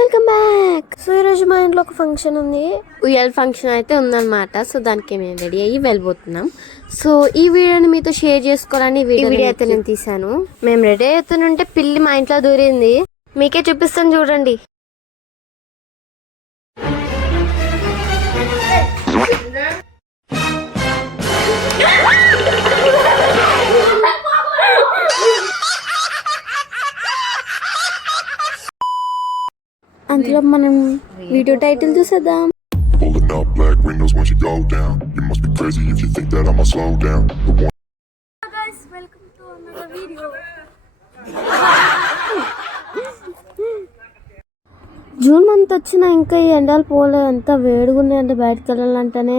Welcome back. So ఈరోజు మా ఇంట్లో ఒక ఫంక్షన్ ఉంది, ఉయ్యాల ఫంక్షన్ అయితే ఉందన్నమాట. సో దానికి మేము రెడీ అయ్యి వెళ్ళిపోతున్నాం. సో ఈ వీడియోని మీతో షేర్ చేసుకోవాలని వీడియో అయితే నేను తీసాను. మేము రెడీ అవుతుంటే పిల్లి మా ఇంట్లో దూరింది, మీకే చూపిస్తాను చూడండి. అందులో మనం వీడియో టైటిల్ చూసేద్దాం. Pulling up black windows once you go down. You must be crazy if you think that I'ma slow down. Guys, welcome to another video. June month వచ్చినా ఇంకా ఈ ఎండలు పోలేదు, అంతా వేడిగున్నాయి. అంటే బయటకు వెళ్ళాలంటేనే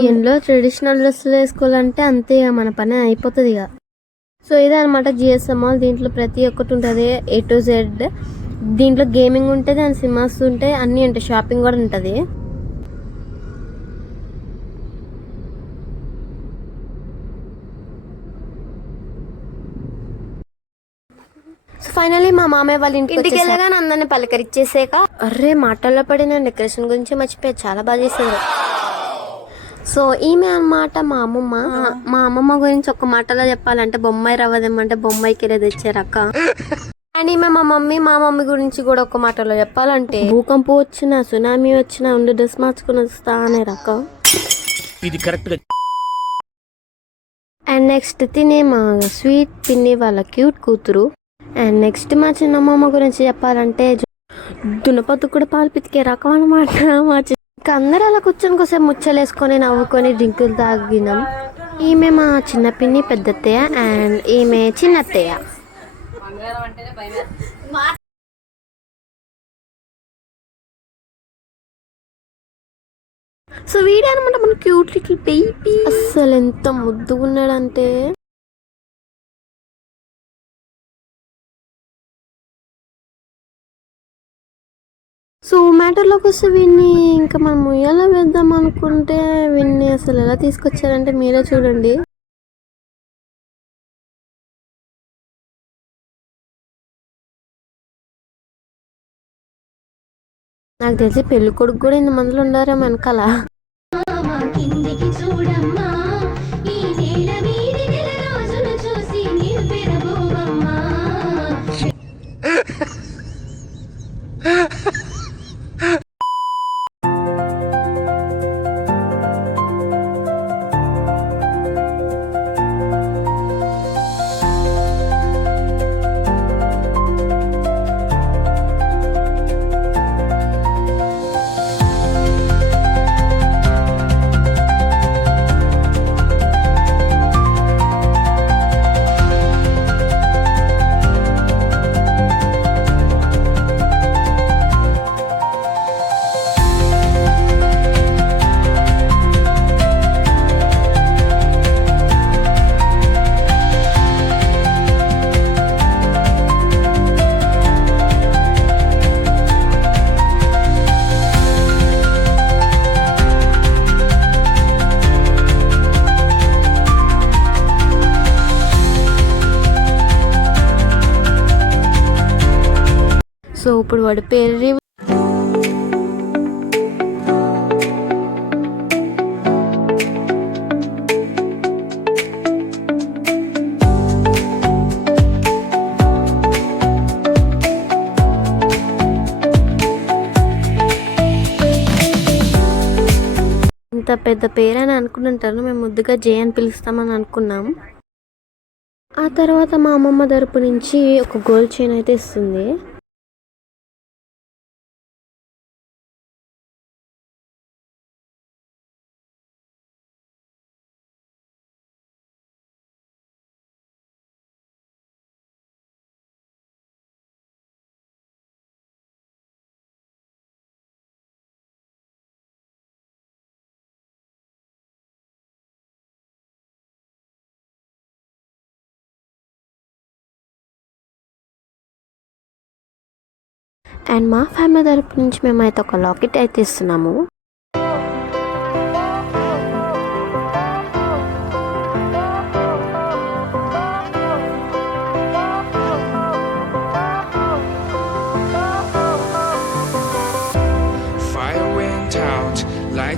ఈ ఎండలో ట్రెడిషనల్ డ్రెస్సులు వేసుకోవాలంటే అంతే, మన పని అయిపోతుంది ఇక. సో ఇదే అనమాట జిఎస్ఎం మాల్. దీంట్లో ప్రతి ఒక్కటి ఉంటుంది, A to Z. దీంట్లో గేమింగ్ ఉంటుంది అండ్ సినిమాస్ ఉంటాయి, అన్నీ ఉంటాయి, షాపింగ్ కూడా ఉంటుంది. సో ఫైనల్లీ మా మామయ్య వాళ్ళ ఇంటికి వెళ్ళగానే అందరిని పలకరించేసాక అర్రే మాటల్లో పడిన డెకరేషన్ గురించి మర్చిపోయి చాలా బాగా చేసేది. సో ఈమె అన్నమాట మా అమ్మమ్మ. మా అమ్మమ్మ గురించి ఒక మాటలో చెప్పాలంటే బొమ్మాయి రవ్వదేమంటే బొమ్మాయికి వెళ్ళి తెచ్చారక్క. అండ్ ఈమె మా మమ్మీ గురించి కూడా ఒక మాటలో చెప్పాలంటే భూకంపం వచ్చినా సునామీ వచ్చినా ఉండి డ్రెస్ మార్చుకుని వస్తా అనే రకం. అండ్ నెక్స్ట్ తినే మా స్వీట్ పిన్ని వాళ్ళ క్యూట్ కూతురు. అండ్ నెక్స్ట్ మా చిన్నమ్మమ్మ గురించి చెప్పాలంటే దునపత్తు కూడా పాలు పితికే రకం అనమాట. ఇంకా అందరూ అలా కూర్చొని కోసం ముచ్చలేసుకొని నవ్వుకొని డ్రింకులు తాగినాం. ఈమె మా చిన్న పిన్ని పెద్దత్తయ్య అండ్ ఈమె చిన్నత్తయ్య. సో వీడియో అనమాట మన క్యూట్ లిటిల్ బేబీ. అస్సలు ఎంత ముద్దుగా ఉన్నాడంటే. సో మ్యాటర్లోకి వస్తే వీడిని ఇంకా మనం ఎలా వేద్దాం అనుకుంటే వీడిని అసలు ఎలా తీసుకొచ్చారంటే మీరే చూడండి. నాకు తెలిసి పెళ్లి కొడుకు కూడా 8 మందిలో ఉండారేమో వెనకాల. సో ఇప్పుడు వాడి పేరు ఇంత పెద్ద పేరని అనుకుంటుంటారు. మేము ముద్దుగా జే అని పిలుస్తామని అనుకున్నాం. ఆ తర్వాత మా అమ్మమ్మ తరపు నుంచి ఒక గోల్డ్ చైన్ అయితే ఇస్తుంది. అండ్ మా ఫ్యామిలీ తరపు నుంచి మేమైతే ఒక లాకెట్ అయితే ఇస్తున్నాము.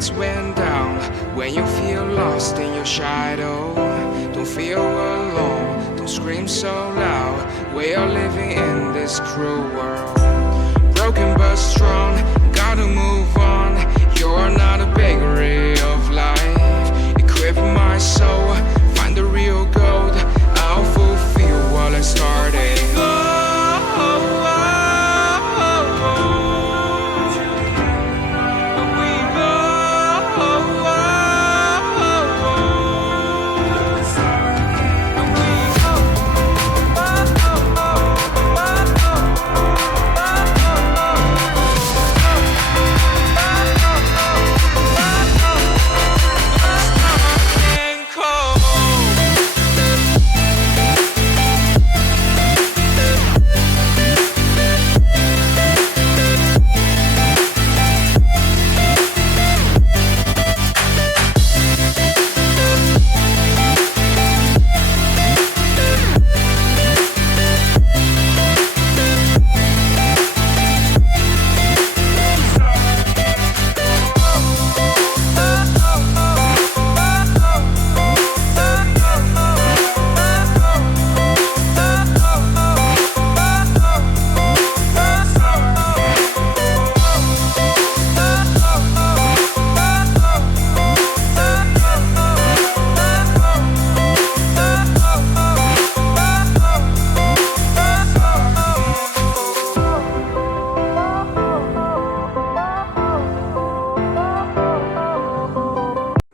lights went down. When you feel lost in your shadow, don't feel alone, don't scream so loud. We are living in this cruel world, broken but strong, gotta move on. You're not a bakery of life, equip my soul, find the real gold. I'll fulfill what I started.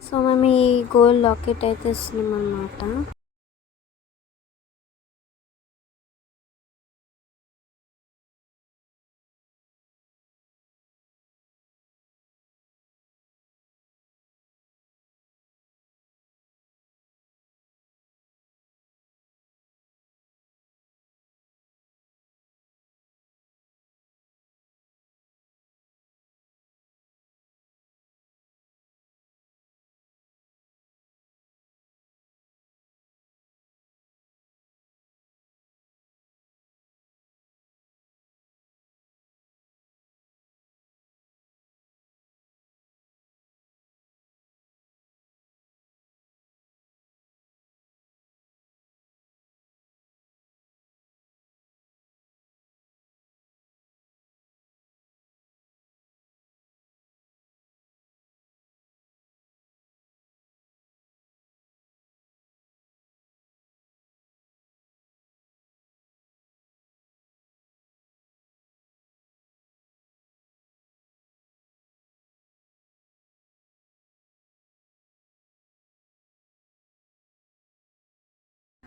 So మేము ఈ gold locket అయితే ఇస్తున్నాం అనమాట.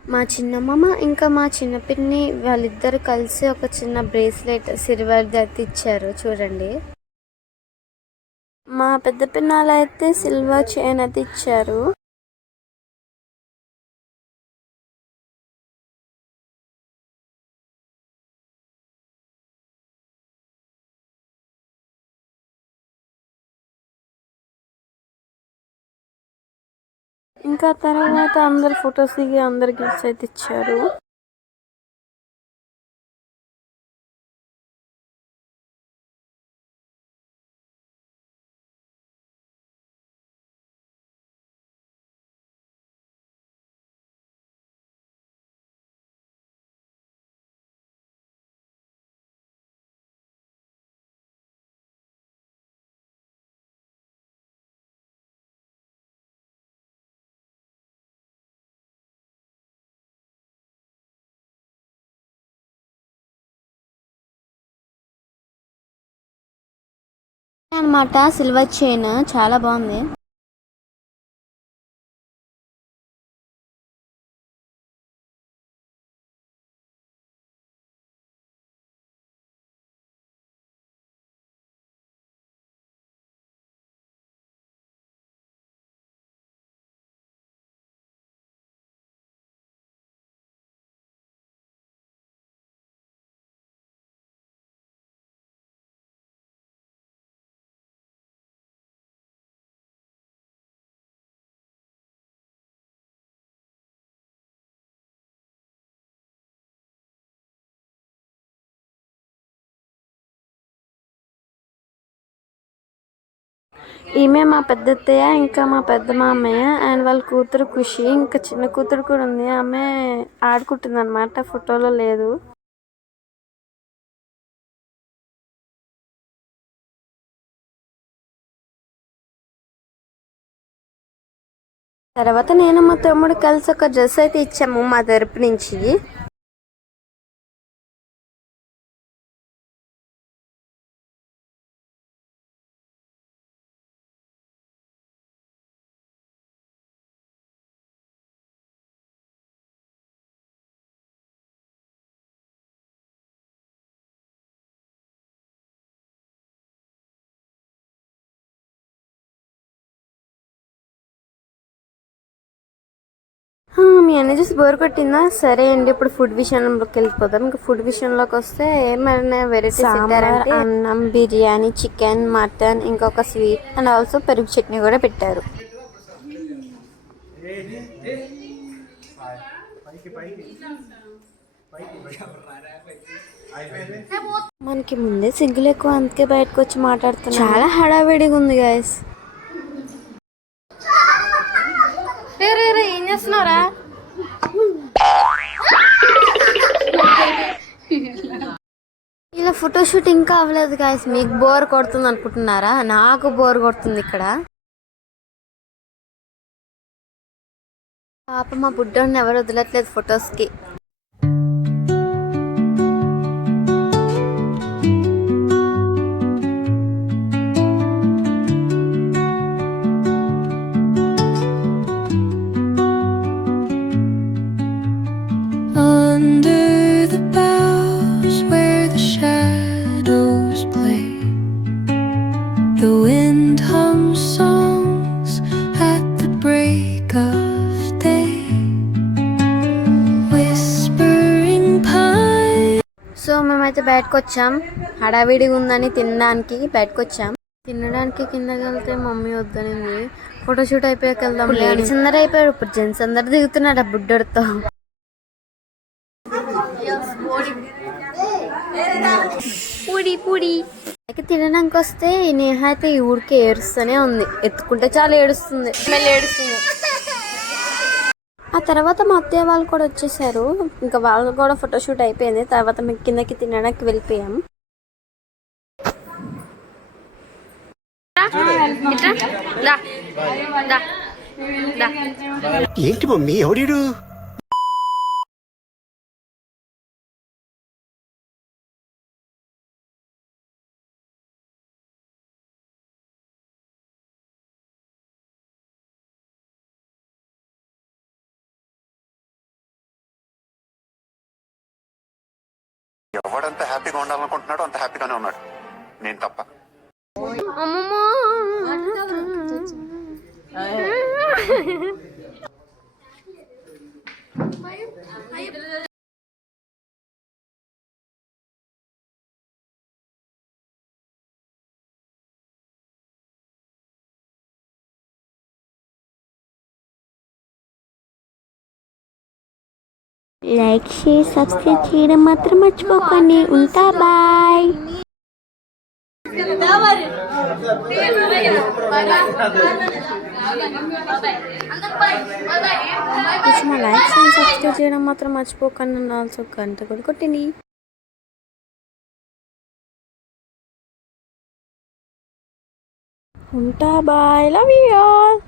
మా చిన్నమ్మ ఇంకా మా చిన్న పిన్ని వాళ్ళిద్దరు కలిసి ఒక చిన్న బ్రేస్లెట్ సిల్వర్ది అయితే ఇచ్చారు చూడండి. మా పెద్ద పిన్నాలు అయితే సిల్వర్ చైన్ అయితే ఇచ్చారు. ఇంకా తర్వాత అందరు ఫొటోస్ దిగి అందరు గిఫ్ట్స్ అయితే ఇచ్చారు. అన్నమాట సిల్వర్ చైన్ చాలా బాగుంది. ఈమె మా పెద్దత్తయ్య, ఇంకా మా పెద్ద మామయ్య అండ్ వాళ్ళ కూతురు ఖుషి, ఇంకా చిన్న కూతురు కూడా ఉంది. ఆమె ఆడుకుంటుంది అనమాట, ఫోటోలో లేదు. తర్వాత నేను మా తమ్ముడు కలిసి ఒక డ్రెస్ అయితే ఇచ్చాము మా తరపు నుంచి. మీ అన్న చూసి బోర్ కొట్టిందా? సరే అండి, ఇప్పుడు ఫుడ్ విషయంలోకి వెళ్ళిపోదాం. ఇంకా ఫుడ్ విషయంలోకి వస్తే ఏమైనా వెరైటీస్ పెట్టారంటే అన్నం, బిర్యానీ, చికెన్, మటన్, ఇంకొక స్వీట్ అండ్ ఆల్సో పెరుగు చట్నీ కూడా పెట్టారు. మనకి ముందే సిగ్గులు ఎక్కువ, అందుకే బయటకు వచ్చి మాట్లాడుతున్నా. చాలా హడావిడిగా ఉంది గైస్. ఏం చేస్తున్నారా? ఇలా ఫోటోషూట్ ఇంకా అవ్వలేదు గైస్. మీకు బోర్ కొడుతుంది అనుకుంటున్నారా? నాకు బోర్ కొడుతుంది ఇక్కడ. పాప మా బుడ్డోడిని ఎవరు వదలట్లేదు ఫొటోస్కి. సో మేమైతే బయటకు వచ్చాం, హడావిడిగా ఉందని తినడానికి బయటకు వచ్చాం. తినడానికి కిందకి వెళ్తే మమ్మీ వద్దనింది. ఫోటోషూట్ అయిపోయాక వెళ్దాం. లేడీస్ అందరు అయిపోయారు, ఇప్పుడు జెంట్స్ అందరు దిగుతున్నాడు ఆ బుడ్డోడితో. పూడి పూడి తినడానికి వస్తే నేహ అయితే ఈ ఊరికి ఏడుస్తూనే ఉంది. ఎత్తుకుంటే చాలా ఏడుస్తుంది. ఆ తర్వాత మా అత్తయ్య వాళ్ళు కూడా వచ్చేసారు. ఇంకా వాళ్ళు కూడా ఫోటోషూట్ అయిపోయింది. తర్వాత మేము కిందకి తినడానికి వెళ్ళిపోయాం. ఏంటి మమ్మీ ఎవడు? ఎవడంత హ్యాపీగా ఉండాలనుకుంటున్నాడో అంత హ్యాపీగానే ఉన్నాడు, నేను తప్ప. లైక్, షేర్, సబ్స్క్రైబ్ చేయడం మాత్రం మర్చిపోకండి. ఉంటా, బాయ్. కొంచెం లైక్స్ అండ్ సబ్స్క్రైబ్ చేయడం మాత్రం మర్చిపోకండి. ఆల్సో గంట కూడా కొట్టండి. ఉంటా, బాయ్. Love you all.